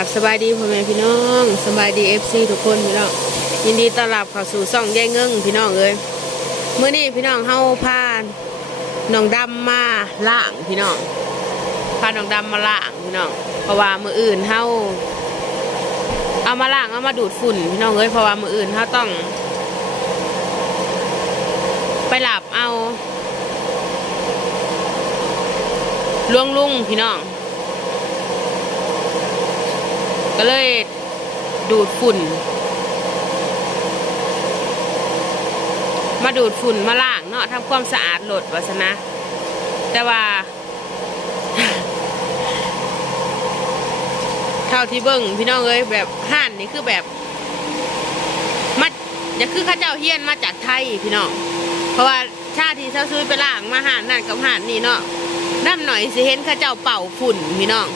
ราบสบายดีพ่อแม่พี่น้องสบายดีเอฟซีทุกคนพี่น้องยินดีต้อนรับเข้าสู่ซ่องแย่เงิงพี่น้องเอ้ยเมื่อนี้พี่น้องเฮาพาน้องดำมาล่างพี่น้องพาน้องดำมาล่างพี่น้องเพราะว่ามืออื่นเฮาเอามาล่างเอามาดูดฝุ่นพี่น้องเอ้ยเพราะว่ามืออื่นเฮาต้อง ไปหลับเอาลุงลุ่งพี่น้อง ก็เลยดูดฝุ่น มาดูดฝุ่นมาล้างเนาะทำความสะอาดรถวัสนะ แต่ว่า เท่าที่เบิ้งพี่น้องเอ้ยแบบห่านนี่คือแบบมาอย่าคือข้าเจ้าเฮียนมาจากไทยพี่น้องเพราะว่าชาติที่เช้าซุยไปล่างมาห่านนั่นกับห่านนี่เนาะน้ำหน่อยสิเห็นข้าเจ้าเป่าฝุ่นพี่น้อง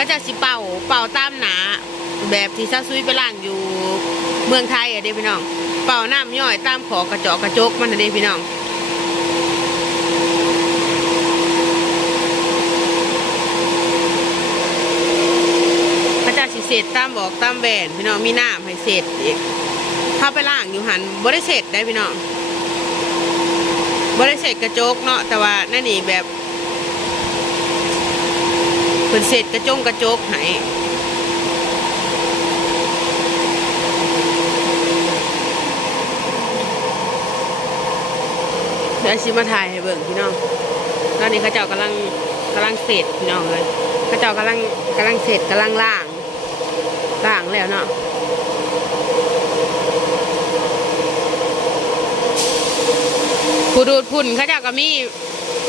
ก็จะสิเป่าเป่าตามหนา แบบที่ซาซุยไปล่างอยู่เมืองไทยอะเด้พี่น้อง เป่าน้ำย่อยตามขอกระจอกกระจกมันอะเด้พี่น้องพระเจ้าสิเศษตามบอกตามแบนพี่น้องมีน้ำให้เศษอีกถ้าไปล่างอยู่หันบ่ได้เศษได้พี่น้องบ่ได้เศษกระจกเนาะแต่ว่านั่นนี่แบบ เป็นเศษกระจงกระจกไหนเดี๋ยวชิมาถ่ายให้เบิ่งพี่น้องตอนนี้ข้าเจ้ากำลังกำลังเศษพี่น้องเลยข้าเจ้ากำลังกำลังเศษกำลังล่างล่างแล้วเนาะผู้ดูดพุ่นข้าเจ้าก็มี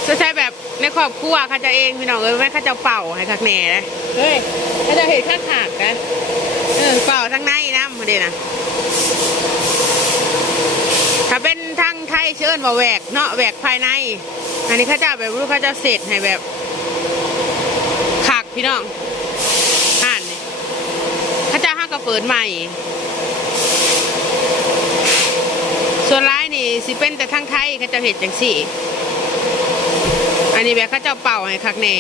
จะใช้แบบในครอบครัวเข้าเจ้าเองพี่น้องเอ้ยไม่เข้าเจ้าเป่าให้คักแหน่เลยเฮ้ยเข้าเจ้าเห็นข้างหักนะเออเป่าทั้งในนะมาเดนะถ้าเป็นทางไทยเชิญว่าแหวกเนาะแหวกภายใน อันนี้เข้าเจ้าแบบรู้เข้าเจ้าเสร็จให้แบบขักพี่น้องอ่านนี่เข้าเจ้าห้ากระเปิดใหม่ ส่วนร้ายนี่สิเป็นแต่ทางไทยเขาเจะเห็ดจังสี่ อันนี้แบบข้าเจ้าเป่าให้คักแน่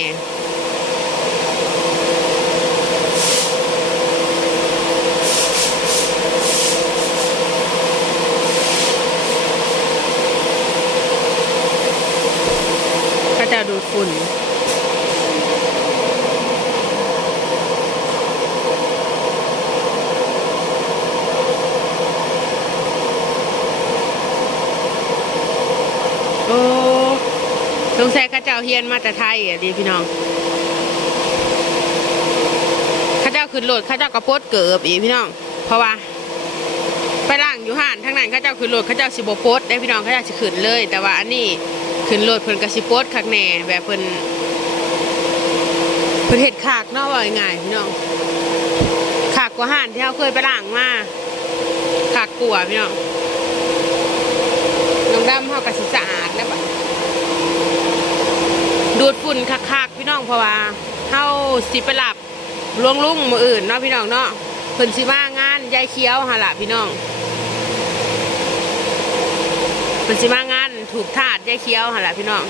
เขาเจ้าดูดฝุ่น โอ้สงสัย เขาเฮียนมาแต่ไทยอะดีพี่น้องข้าเจ้าขึ้นรถข้าเจ้ากระโปดเกิบอีกพี่น้อง เพราะว่า ไปล่างอยู่ห่านทั้งนั้นข้าเจ้าขึ้นรถข้าเจ้าสิบโปดได้พี่น้องข้าเจ้าสิขึ้นเลย แต่ว่าอันนี้ขึ้นรถเพิ่นกระสิโปดคักแน่แบบเพิ่นเพิ่นเห็ดขากนาะว่าง่ายพี่น้องขากกว่าห่านที่เขาเคยไปล่างมาขากกลัวาพี่น้องน้องดำเขากระสิสะอาดแล้วบะ ดูดฝุ่นคักๆพี่น้องเพราะว่าเขาสิไปหลับลวงลุ่งมืออื่นเนาะพี่น้องเนาะเพิ่นสิมางานยายเคี้ยวหะล่ะพี่น้องเพิ่นสิมางานถูกทาดยายเคี้ยวหะล่ะพี่น้อง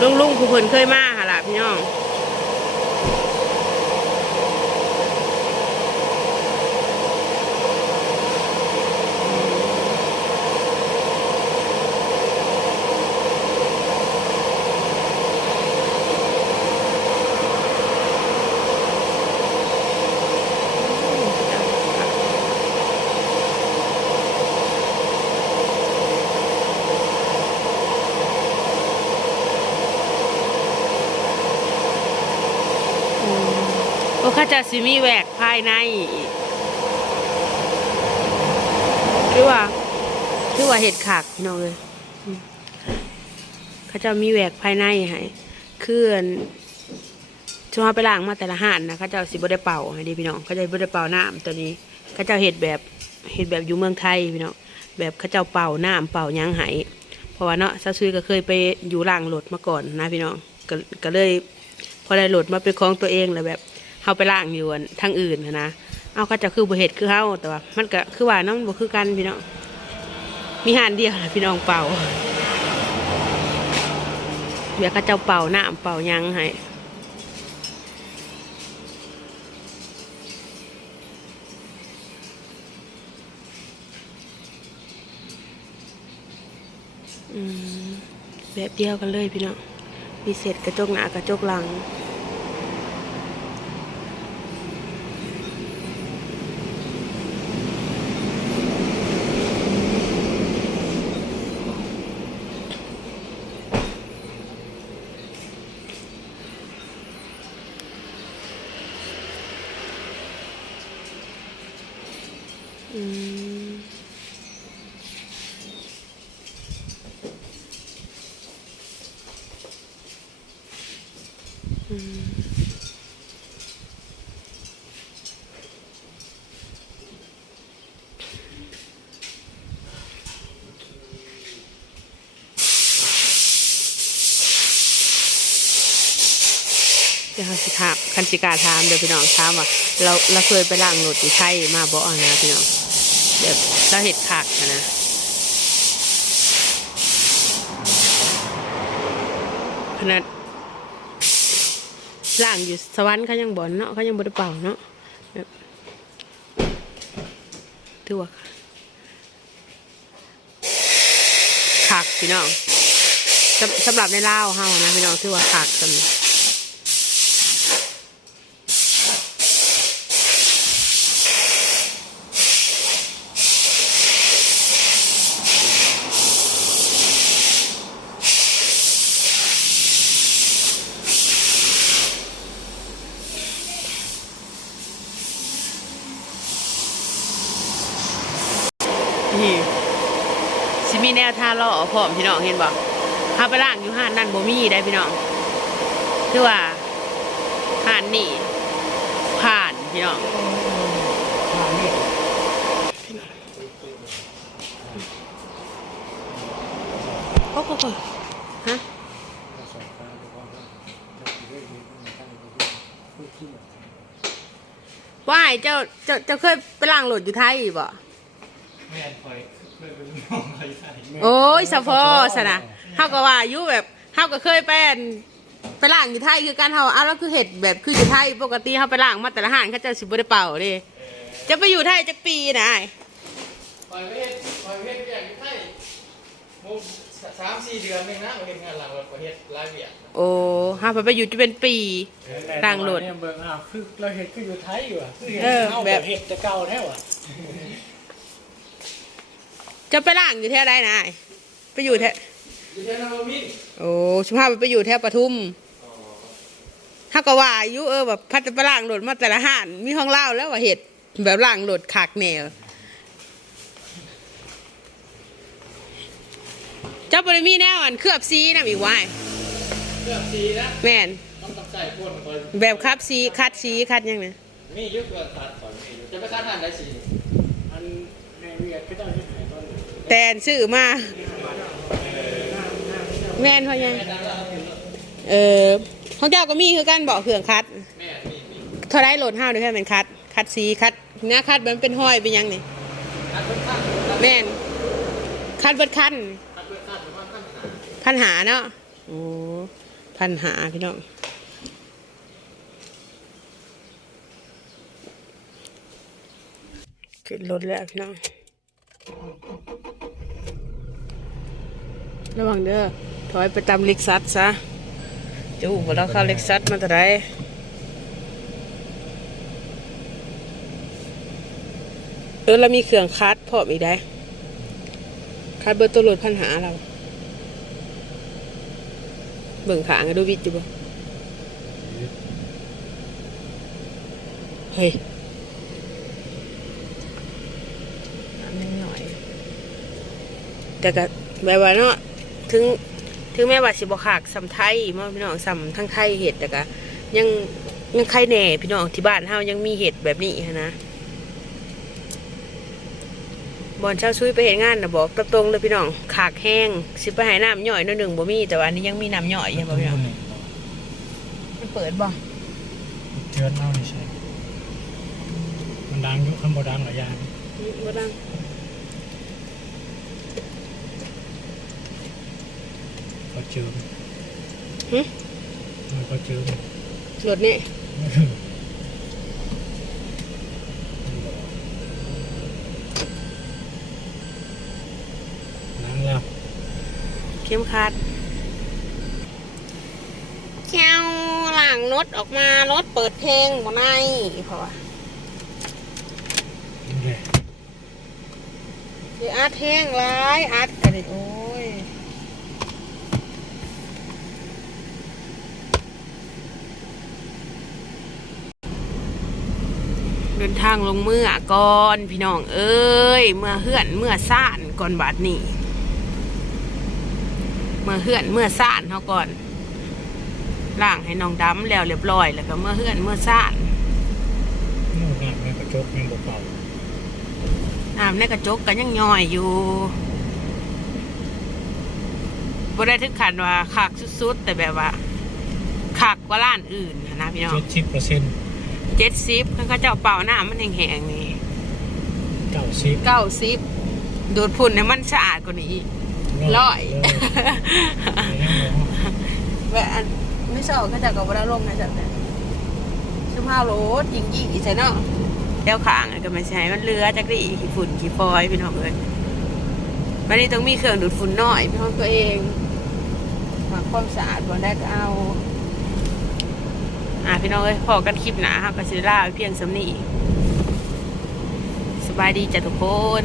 ลุงลุงผู้เพิ่นเคยมา โอ้ข้าจะสิมีแหวกภายในคือว่าคือว่าเห็ดขากพี่น้องเลยอืมเขาเจะมีแหวกภายในให้เคลื่อนช่วงไปล้างมาแต่ละห่านนะเขาเจะสิบ่ได้เป่าให้ดีพี่น้องเขาจะบ่ได้เป่าน้ำตัวนี้เขาเจะเห็ดแบบเห็ดแบบอยู่เมืองไทยพี่น้องแบบเขาเจ้าเป่าน้ำเป่ายังไหเพราะว่าเนาะซาซุยก็เคยไปอยู่ล่างรถมาก่อนนะพี่น้องก็ก็เลย พอได้โหลดมาเป็นของตัวเองแล้วแบบ เฮาไปล่างอยู่อันทางอื่นนะเอาก็จะคือบ่เห็ดคือเฮาแต่ว่ามันก็คือว่านาะมันบ่คือกันพี่น้องมีหานเดียวละพี่น้องเป่าเดี๋ยวก็เจ้าเป่าหน้ำเป่ายังให้อืมแบบเดียวกันเลยพี่น้องมีเศษกระจกหน้ากระจกหลัง เดี๋ยวเขาสิถามคันสิกาถามเดี๋ยวพี่น้องถามว่าเราเราเคยไปล้างรถที่ไทยมาบ่นะพี่น้องแบบเราเห็ดขากอะนะขนาด ล่างอยู่สวรรค์เขายังบ่นเนาะเขายังบ่ได้เป่าเนาะแบบถือว่าขากพี่น้องสำสำหรับในลาวเฮานะพี่น้องถือว่าขากสำ นี่สิมีแนวท่าล่อพร้อมพี่น้องเห็นบ่ถ้าไปล่างอยู่ห้านนั่นบ่มีได้พี่น้องคือว่าห้านนี่ผ่านพี่น้องโอ้โหฮะว่ายเจ้าเจ้าเจ้าเคยไปล่างโหลดอยู่ไทยบ่ แม่นคอยเคยเป็นน้องคอยใส่โอ้ยสะพอสนะเฮาก็ว่าอยู่แบบเฮาก็เคยไปอั่นไปล่างอยู่ไทยคือการเฮาอ้าวแล้วคือเห็ดแบบคืออยู่ไทยปกติเฮาไปล่างมาแต่ละห้างเขาเจะสิบ่ได้เป่าเด้จะไปอยู่ไทยจักปีนะอ้ายคอยเวทคอยเวทอย่างที่ไทยมุกสามสี่เดือนเองนะมาเห็นงานหลังรถประเทศลายเวียดโอ้เฮาไปอยู่จะเป็นปี ต่างโหลดเนี่ยเบิ่งอ้าวคือเราเห็ดคืออยู่ไทยอยู่อะคือเห็ดเออเข้าแบแบบบเห็ดแต่เก่าแท้ว่ะ จะไปล่างอยู่แถวใดนะอ้ายไปอยู่แถวอยู่แถวนาโรมินโอ้สุภาพไปอยู่แถวปทุมเฮาก็ว่าอยู่เออแบบพัดไปล่างโหลดมาแต่ละห้านมีห้องเล่าแล้วว่าเห็ดแบบล่างโหลดคักแนวเจ้าบริมีแนวอันเคลือบซีนะอีกว่าเลือกสีนะแม่นต้องต้องใส่พ่นคอยแบบคับซีคัดซีคัดยังไงมีอยุคเกินตัดก่อนมีอยู่จะไปคัดทานได้สีอัน แตนซื้อมาแม่นเขายังเออของเจ้าก็มีคือกันบอกเครื่องคัดเท่าไรโหลดห้าวด้วยแค่เป็นคัด คัดซีคัดงาคัดมันเป็นห้อยเป็นยังนี่แม่นคัดเบิดคันพันหาเนาะโอ้พันหาพี่น้องขึ้นรถแล้วพี่น้อง ระวังเด้อ ถอยไปตามเล็กซัสซะจูบเราเข้าเล็กซัสมาแต่ไรเออเรามีเครื่องคัดพอมอีกได้คัดเบอร์ตัวรถพันหาเรา เบิ่งขางดูวิดอยู่บ่เฮ้ยน้ำนิดหน่อย แต่ก็แบบว่าเนาะถึงถึงแม้ว่าสิบ่ขากสำไทยมาพี่น้องสำทั้งไทยเห็ดแต่ก็ยังยังใครแหน่พี่น้องที่บ้านเฮายังมีเห็ดแบบนี้หั้นนะบอนเช้าซุยไปเห็นงานนะบอกตรงๆเลยพี่น้องขากแห้งสิไปใหายน้ำย่อยหนิดหนึ่งบ่มีแต่ว่าอันนี้ยังมีน้ำย่อยใช่ป่ะพี่น้องมันเปิดบ่เชิญเอานี่ใช่มันดังอยุคำบดังหลายอย่างบ่ดัง เจิมหึมันก็เจิมรถนี่ล้างแล้วเข้มขัดแก้วหลังรถออกมารถเปิดเพลงบ่ในเพราะว่านี่แหละเดี๋ยวอัดแห้งร้ายอัดกันดิโอ้ย เดินทางลงเมื่อก่อนพี่น้องเอ้ยเมื่อเฮือนเมื่อซ่านก่อนบาดนี้เมื่อเฮือนเมื่อซ่านเขาก่อนล่างให้น้องดำแล้วเรียบร้อยแล้วก็เมื่อเฮือนเมื่อซ่านนู่นน่ะแม่กระจกแม่บเป่าน้ำในกระจกก็ยังย่อยอยู่บ่ได้ถึงขันว่าขากสุดๆแต่แบบว่าขากกว่าร้านอื่นนะนะพี่น้องเจ็ดสิบเปอร์เซ็นต์ เจ็ดสิบเขาเจ้าเป่าน้ำมันแห้งๆนี่เก้าสิบเก้าสิบดูดฝุ่นให้มันสะอาดกว่านี้อีกร้อยแบบอันไม่ชอบเขาเจะก็บ่ได้ลงนะจ๊ะเนี่ยชุมพาวโรดยิงยิงอีใช่เนาะเดี๋ยวขางอะก็ไม่ใช่มันเรือจักรีขี้ฝุ่นขี้ฟอยพี่น้องเอ้ยวันนี้ต้องมีเครื่องดูดฝุ่นหน่อยพี่น้องตัวเองมาความสะอาดบ่ได้ก็เอา อะพี่น้องเอ้ยพอกันคลิปหนาครับก็สิลาเพียงสำนีสบายดีจ้ะทุกคน